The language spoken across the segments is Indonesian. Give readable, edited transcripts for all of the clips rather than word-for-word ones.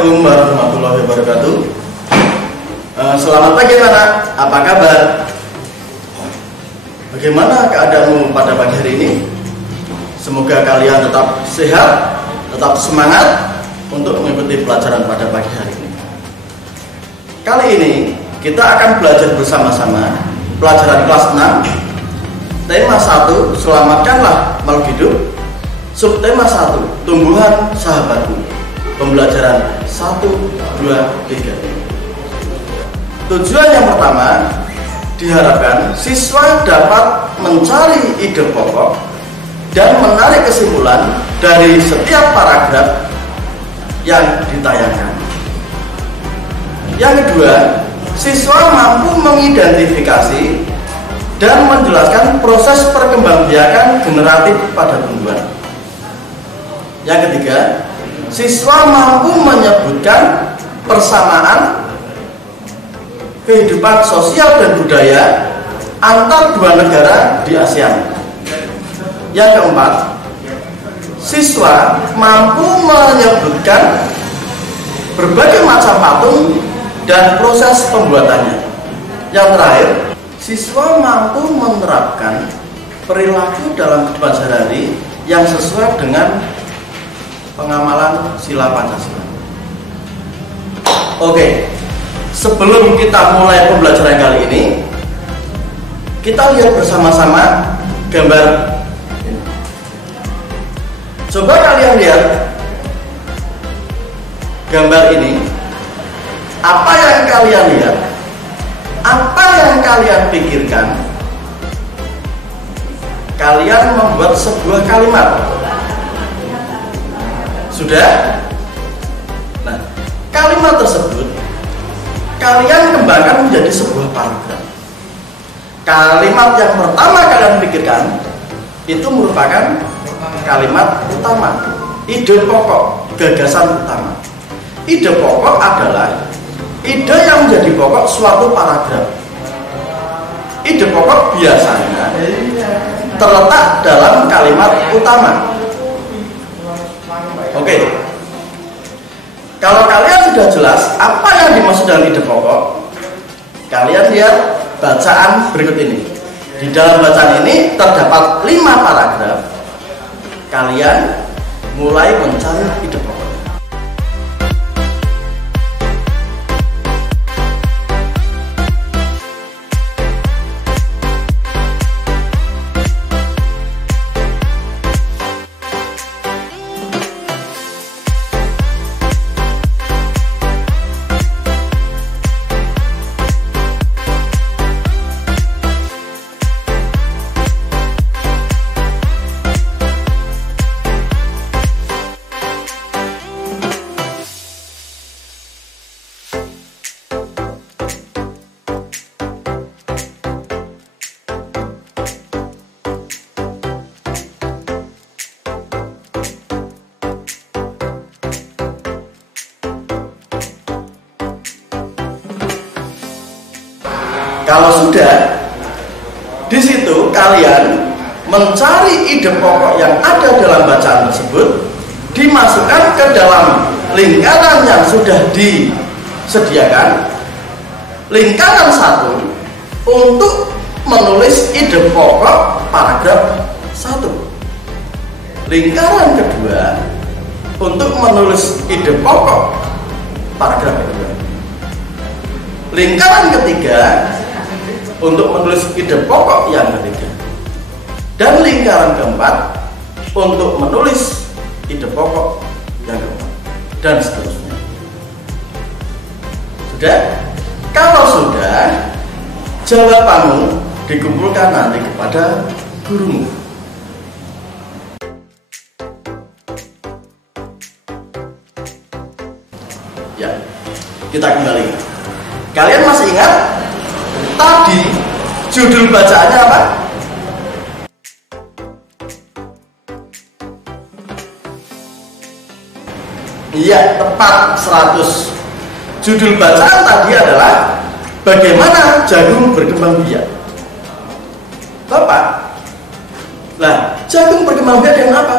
Assalamualaikum warahmatullahi wabarakatuh. Selamat pagi anak, apa kabar? Bagaimana keadaanmu pada pagi hari ini? Semoga kalian tetap sehat, tetap semangat untuk mengikuti pelajaran pada pagi hari ini. Kali ini kita akan belajar bersama-sama pelajaran kelas 6, tema 1, selamatkanlah makhluk hidup. Subtema 1, tumbuhan sahabatku. Pembelajaran 1, 2, 3. Tujuan yang pertama, diharapkan siswa dapat mencari ide pokok dan menarik kesimpulan dari setiap paragraf yang ditayangkan. Yang kedua, siswa mampu mengidentifikasi dan menjelaskan proses perkembangbiakan generatif pada tumbuhan. Yang ketiga, siswa mampu menyebutkan persamaan kehidupan sosial dan budaya antar dua negara di ASEAN. Yang keempat, siswa mampu menyebutkan berbagai macam patung dan proses pembuatannya. Yang terakhir, siswa mampu menerapkan perilaku dalam kehidupan sehari-hari yang sesuai dengan pengamalan sila Pancasila. Oke, sebelum kita mulai pembelajaran kali ini, kita lihat bersama-sama gambar ini. Coba kalian lihat gambar ini. Apa yang kalian lihat? Apa yang kalian pikirkan? Kalian membuat sebuah kalimat. Sudah? Nah, kalimat tersebut kalian kembangkan menjadi sebuah paragraf. Kalimat yang pertama kalian pikirkan itu merupakan kalimat utama, ide pokok, gagasan utama. Ide pokok adalah ide yang menjadi pokok suatu paragraf. Ide pokok biasanya terletak dalam kalimat utama. Oke, kalau kalian sudah jelas apa yang dimaksud dengan ide pokok, kalian lihat bacaan berikut ini. Di dalam bacaan ini terdapat 5 paragraf. Kalian mulai mencari ide pokok. Kalau sudah, di situ kalian mencari ide pokok yang ada dalam bacaan tersebut, dimasukkan ke dalam lingkaran yang sudah disediakan. Lingkaran 1 untuk menulis ide pokok paragraf 1. Lingkaran kedua untuk menulis ide pokok paragraf kedua. Lingkaran ketiga untuk menulis ide pokok yang ketiga, dan lingkaran keempat untuk menulis ide pokok yang keempat, dan seterusnya. Sudah? Kalau sudah, jawabanmu dikumpulkan nanti kepada gurumu. Ya, kita kembali. Kalian masih ingat? Tadi judul bacaannya apa? Iya, tepat 100. Judul bacaan tadi adalah bagaimana jagung berkembang biak. Bapak, nah jagung berkembang biak dengan apa?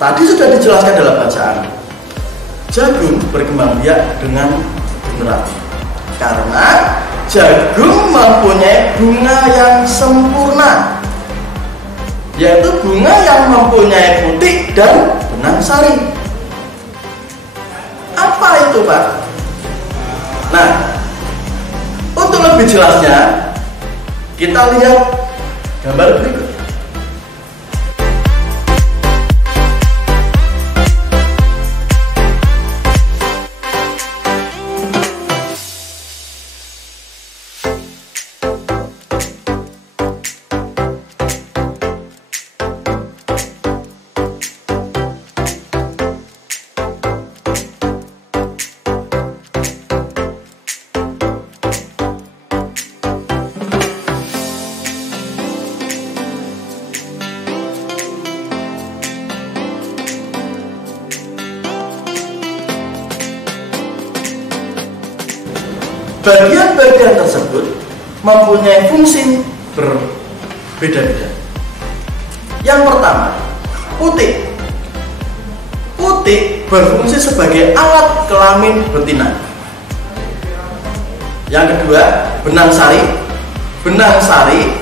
Tadi sudah dijelaskan dalam bacaan. jagung berkembang biak dengan generatif. Karena jagung mempunyai bunga yang sempurna, yaitu bunga yang mempunyai putik dan benang sari. Apa itu, Pak? Nah, untuk lebih jelasnya kita lihat gambar berikut. Bagian-bagian tersebut mempunyai fungsi berbeda-beda. Yang pertama, putik. Putik berfungsi sebagai alat kelamin betina. Yang kedua, benang sari. Benang sari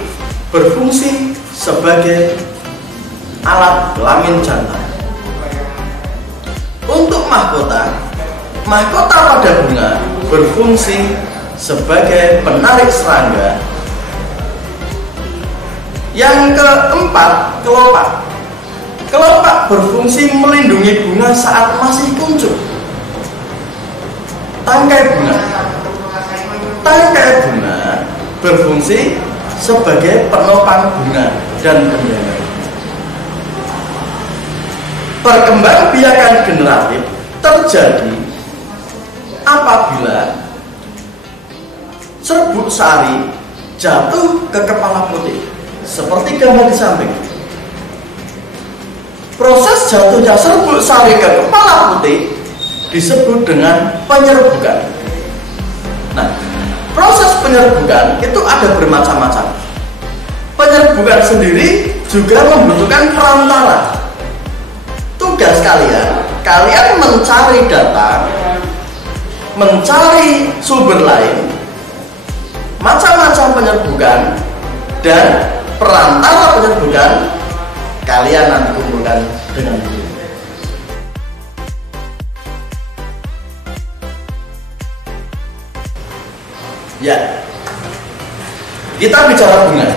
berfungsi sebagai alat kelamin jantan. Untuk mahkota, mahkota pada bunga berfungsi sebagai penarik serangga. Yang keempat, kelopak. Kelopak berfungsi melindungi bunga saat masih kuncup. Tangkai bunga. Tangkai bunga berfungsi sebagai penopang bunga dan penyangga. Perkembangbiakan generatif terjadi apabila serbuk sari jatuh ke kepala putik, seperti gambar di samping. Proses jatuhnya serbuk sari ke kepala putik disebut dengan penyerbukan. Nah, proses penyerbukan itu ada bermacam-macam. Penyerbukan sendiri juga membutuhkan perantara. Tugas kalian mencari data, mencari sumber lain, macam-macam penyerbukan, dan perantara penyerbukan kalian nanti kumpulkan dengan ini. Ya, kita bicara bunga.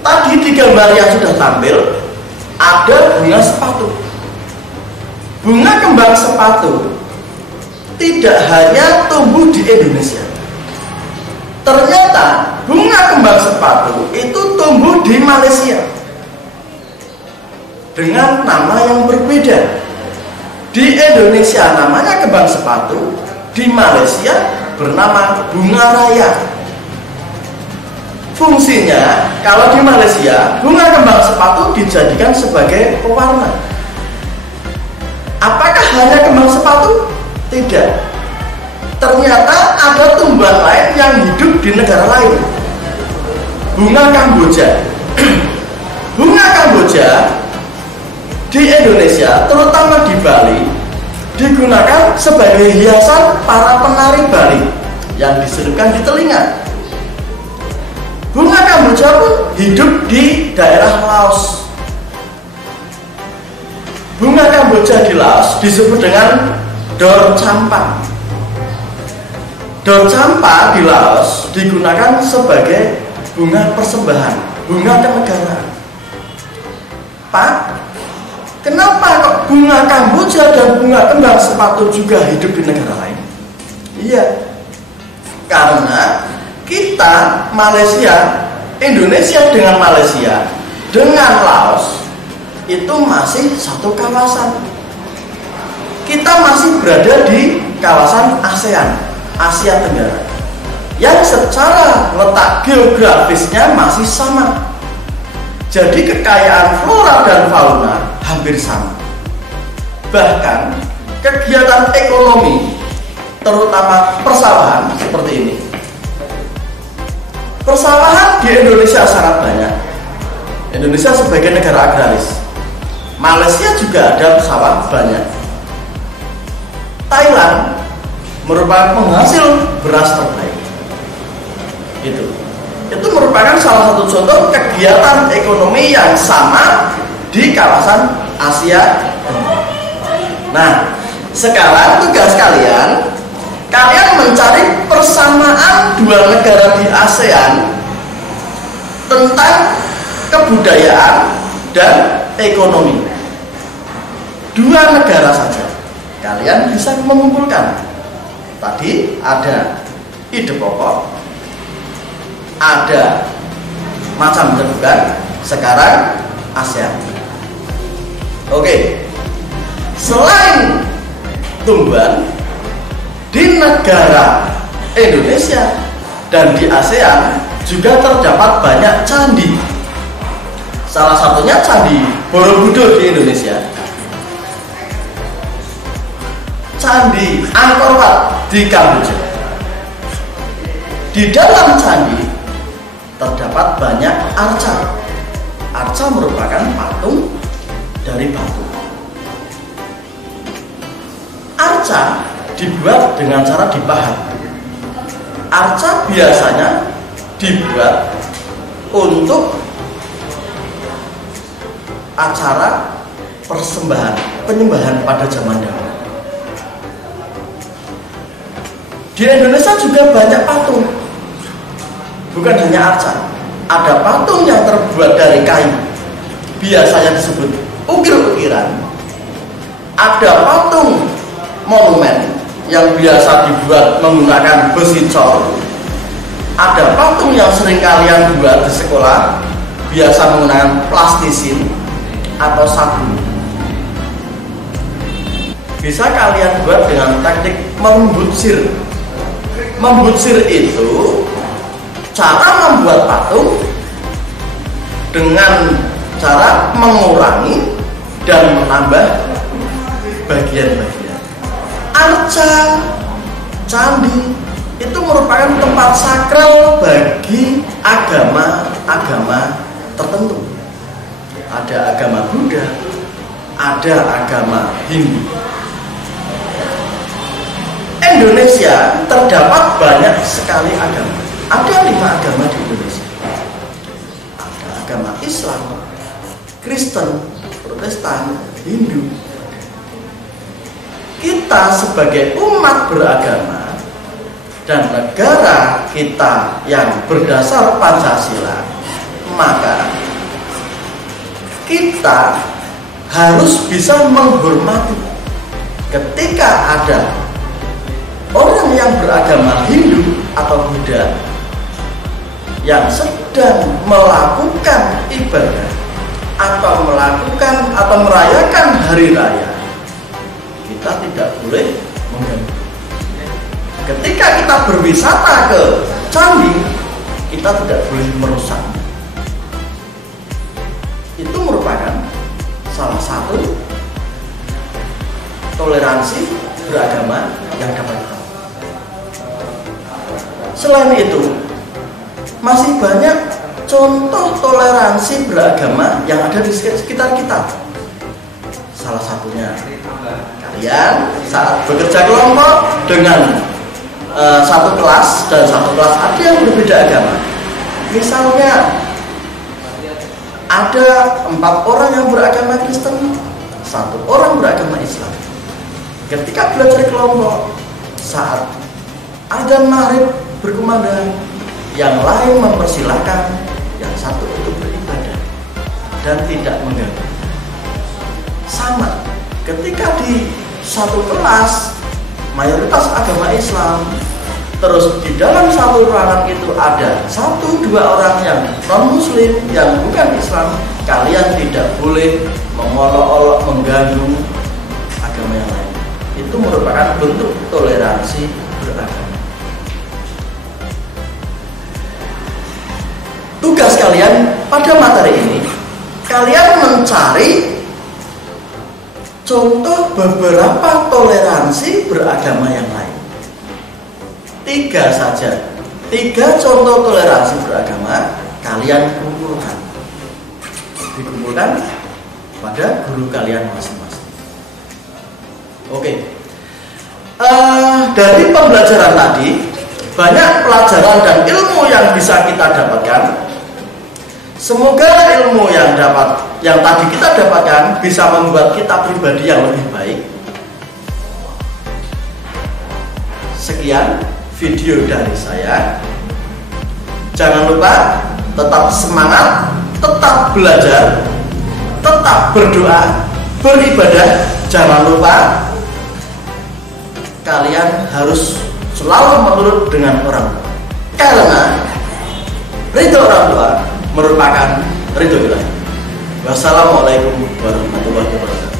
Tadi di gambar yang sudah tampil ada bunga sepatu. Bunga kembang sepatu tidak hanya tumbuh di Indonesia. Ternyata bunga kembang sepatu itu tumbuh di Malaysia dengan nama yang berbeda. Di Indonesia namanya kembang sepatu, di Malaysia bernama bunga raya. Fungsinya, kalau di Malaysia bunga kembang sepatu dijadikan sebagai pewarna. Apakah hanya kembang sepatu? Tidak. Ternyata ada tumbuhan lain yang hidup di negara lain. Bunga Kamboja. Bunga Kamboja di Indonesia, terutama di Bali, digunakan sebagai hiasan para penari Bali yang diselipkan di telinga. Bunga Kamboja pun hidup di daerah Laos. Bunga Kamboja di Laos disebut dengan dor campa. Dor campa di Laos digunakan sebagai bunga persembahan, bunga kenegaraan. Pak, kenapa kok bunga Kamboja dan bunga kembang sepatu juga hidup di negara lain? Iya, karena kita Malaysia, Indonesia dengan Malaysia dengan Laos itu masih satu kawasan. Kita masih berada di kawasan ASEAN, Asia Tenggara, yang secara letak geografisnya masih sama. Jadi kekayaan flora dan fauna hampir sama. Bahkan kegiatan ekonomi, terutama persawahan seperti ini. Persawahan di Indonesia sangat banyak. Indonesia sebagai negara agraris. Malaysia juga ada sawah banyak. Thailand merupakan penghasil beras terbaik. Itu merupakan salah satu contoh kegiatan ekonomi yang sama di kawasan Asia. Nah, sekarang tugas kalian mencari persamaan dua negara di ASEAN tentang kebudayaan dan ekonomi. Dua negara saja kalian bisa mengumpulkan. Tadi ada ide pokok, ada macam terbuka, sekarang ASEAN. Oke. Selain tumbuhan, di negara Indonesia dan di ASEAN juga terdapat banyak candi. Salah satunya Candi Borobudur di Indonesia, Candi Angkor Wat di Kamboja. Di dalam candi terdapat banyak arca. Arca merupakan patung dari batu. Arca dibuat dengan cara dipahat. Arca biasanya dibuat untuk acara persembahan, penyembahan pada zaman dahulu. Di Indonesia juga banyak patung, bukan hanya arca. Ada patung yang terbuat dari kayu, biasanya disebut ukir-ukiran. Ada patung monumen yang biasa dibuat menggunakan besi cor. Ada patung yang sering kalian buat di sekolah, biasa menggunakan plastisin atau sabun. Bisa kalian buat dengan teknik membutsir. Membutsir itu cara membuat patung dengan cara mengurangi dan menambah bagian-bagian. Arca, candi itu merupakan tempat sakral bagi agama-agama tertentu. Ada agama Buddha, ada agama Hindu. Indonesia terdapat banyak sekali agama. Ada 5 agama di Indonesia. Ada agama Islam, Kristen, Protestan, Hindu. Kita sebagai umat beragama dan negara kita yang berdasar Pancasila, maka kita harus bisa menghormati ketika ada orang yang beragama Hindu atau Buddha yang sedang melakukan ibadah atau melakukan atau merayakan hari raya, kita tidak boleh mengganggu. Ketika kita berwisata ke candi, kita tidak boleh merusak. Itu merupakan salah satu toleransi beragama yang dapat kita. Selain itu, masih banyak contoh toleransi beragama yang ada di sekitar kita. Salah satunya, kalian saat bekerja kelompok dengan satu kelas dan satu kelas ada yang berbeda agama. Misalnya ada 4 orang yang beragama Kristen, 1 orang beragama Islam. Ketika belajar kelompok, saat adzan maghrib berkumandang, yang lain mempersilahkan yang satu untuk beribadah dan tidak mengganggu. Sama, ketika di satu kelas mayoritas agama Islam, terus di dalam satu ruangan itu ada 1-2 orang yang non muslim yang bukan Islam, kalian tidak boleh mengolok-olok mengganggu agama yang lain. Itu merupakan bentuk toleransi beragama. Tugas kalian pada materi ini, kalian mencari contoh beberapa toleransi beragama yang lain. 3 saja, 3 contoh toleransi beragama kalian kumpulkan, dikumpulkan pada guru kalian masing-masing. Oke. Dari pembelajaran tadi, banyak pelajaran dan ilmu yang bisa kita dapatkan. Semoga ilmu yang tadi kita dapatkan bisa membuat kita pribadi yang lebih baik. Sekian video dari saya. Jangan lupa tetap semangat, tetap belajar, tetap berdoa, beribadah. Jangan lupa kalian harus selalu menurut dengan orang tua, karena ridho orang tua merupakan ridho ilahi. Wassalamualaikum warahmatullahi wabarakatuh.